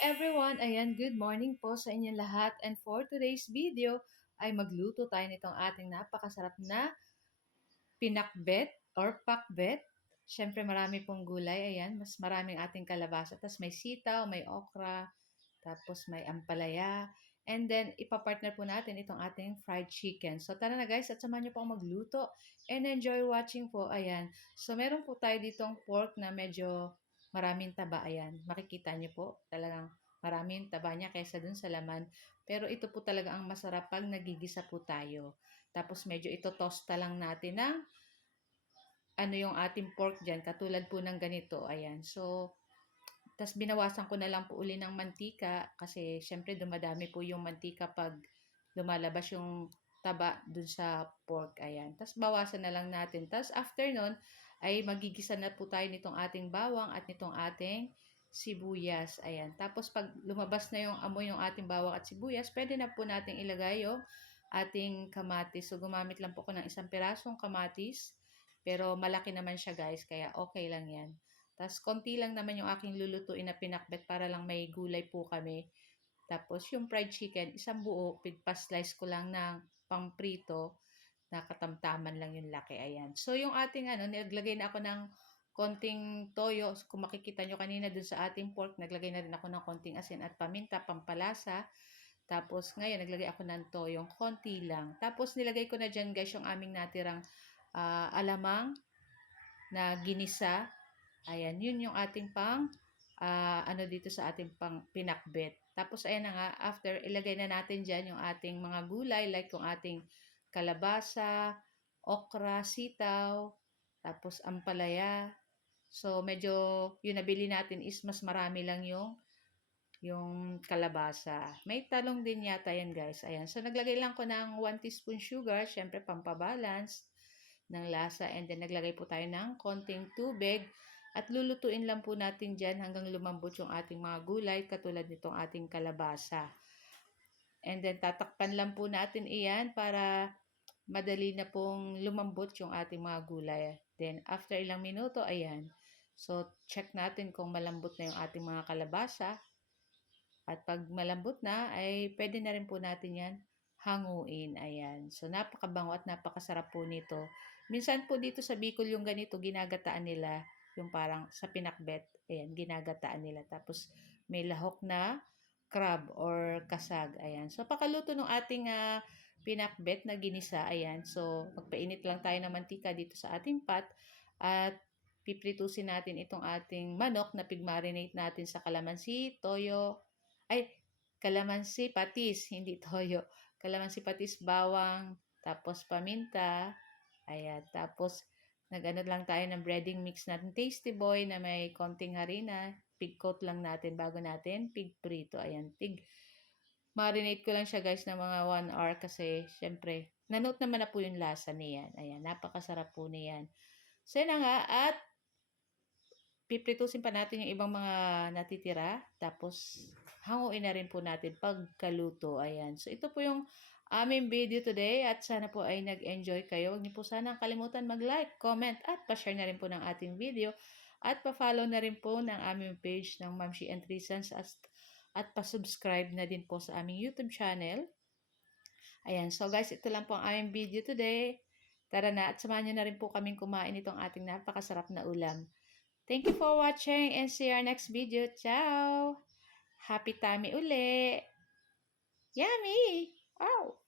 everyone! Ayan, good morning po sa inyong lahat. And for today's video ay magluto tayo nitong ating napakasarap na pinakbet or pakbet. Siyempre marami pong gulay. Ayan, mas maraming ating kalabasa. Tapos may sitaw, may okra, tapos may ampalaya. And then, ipapartner po natin itong ating fried chicken. So, tara na guys, at samahan niyo po akong magluto. And enjoy watching po. Ayan. So, meron po tayo ditong pork na medyo maraming taba. Ayan. Makikita niyo po. Talagang maraming taba niya kaysa dun sa laman. Pero ito po talaga ang masarap pag nagigisa po tayo. Tapos, medyo ito tosta lang natin ng ano yung ating pork dyan. Katulad po ng ganito. Ayan. So, tas binawasan ko na lang po uli ng mantika kasi syempre dumadami po yung mantika pag lumalabas yung taba dun sa pork. Ayan. Tas bawasan na lang natin. Tas after nun ay magigisa na po tayo nitong ating bawang at nitong ating sibuyas. Ayan. Tapos pag lumabas na yung amoy yung ating bawang at sibuyas, pwede na po nating ilagay yung ating kamatis. So gumamit lang po ko ng isang pirasong kamatis. Pero malaki naman siya guys, kaya okay lang yan. Tapos, konti lang naman yung aking lulutuin na pinakbet para lang may gulay po kami. Tapos, yung fried chicken, isang buo, pa-slice ko lang ng pangprito na katamtaman lang yung laki. Ayan. So, yung ating naglagay na ako ng konting toyo. Kung makikita nyo kanina dun sa ating pork, naglagay na rin ako ng konting asin at paminta, pampalasa. Tapos, ngayon, naglagay ako ng toyong konti lang. Tapos, nilagay ko na dyan, guys, yung aming natirang alamang na ginisa. Ayan, yun yung ating dito sa ating pang pinakbet. Tapos, ayan na nga, after, ilagay na natin dyan yung ating mga gulay, like yung ating kalabasa, okra, sitaw, tapos ampalaya. So, medyo, yung nabili natin is mas marami lang yung kalabasa. May talong din yata yan, guys. Ayan. So, naglagay lang ko ng 1 teaspoon sugar, syempre, pampabalance ng lasa. And then, naglagay po tayo ng konting tubig. At lulutuin lang po natin dyan hanggang lumambot yung ating mga gulay, katulad nitong ating kalabasa. And then, tatakpan lang po natin iyan para madali na pong lumambot yung ating mga gulay. Then, after ilang minuto, ayan. So, check natin kung malambot na yung ating mga kalabasa. At pag malambot na, ay pwede na rin po natin yan hanguin. Ayan. So, napakabango at napakasarap po nito. Minsan po dito sa Bicol yung ganito, ginagataan nila. Yung parang sa pinakbet. Ayan, ginagataan nila. Tapos, may lahok na crab or kasag. Ayan. So, pakaluto ng ating pinakbet na ginisa. Ayan. So, magpainit lang tayo ng mantika dito sa ating pot. At pipritusin natin itong ating manok na pigmarinate natin sa kalamansi, toyo, kalamansi patis, hindi toyo. Kalamansi patis, bawang, tapos paminta. Ayan, tapos nag-ano lang tayo ng breading mix natin. Tasty Boy na may konting harina. Pig coat lang natin bago natin pig prito. Ayan, marinate ko lang siya guys ng mga 1 hour kasi syempre, nanote naman na po yung lasa niyan. Ayan, napakasarap po niyan. So, yun na nga, at pipritusin pa natin yung ibang mga natitira. Tapos, hanguin na rin po natin pagkaluto. Ayan. So, ito po yung aming video today. At sana po ay nag-enjoy kayo. Huwag niyo po sana kalimutan mag-like, comment, at pa-share na rin po ng ating video. At pa-follow na rin po ng aming page ng Mamshi and Reasons at pa-subscribe na din po sa aming YouTube channel. Ayan. So, guys, ito lang po ang aming video today. Tara na at samahan niyo na rin po kaming kumain itong ating napakasarap na ulam. Thank you for watching and see our next video. Ciao! Happy tummy uli! Yummy! Wow!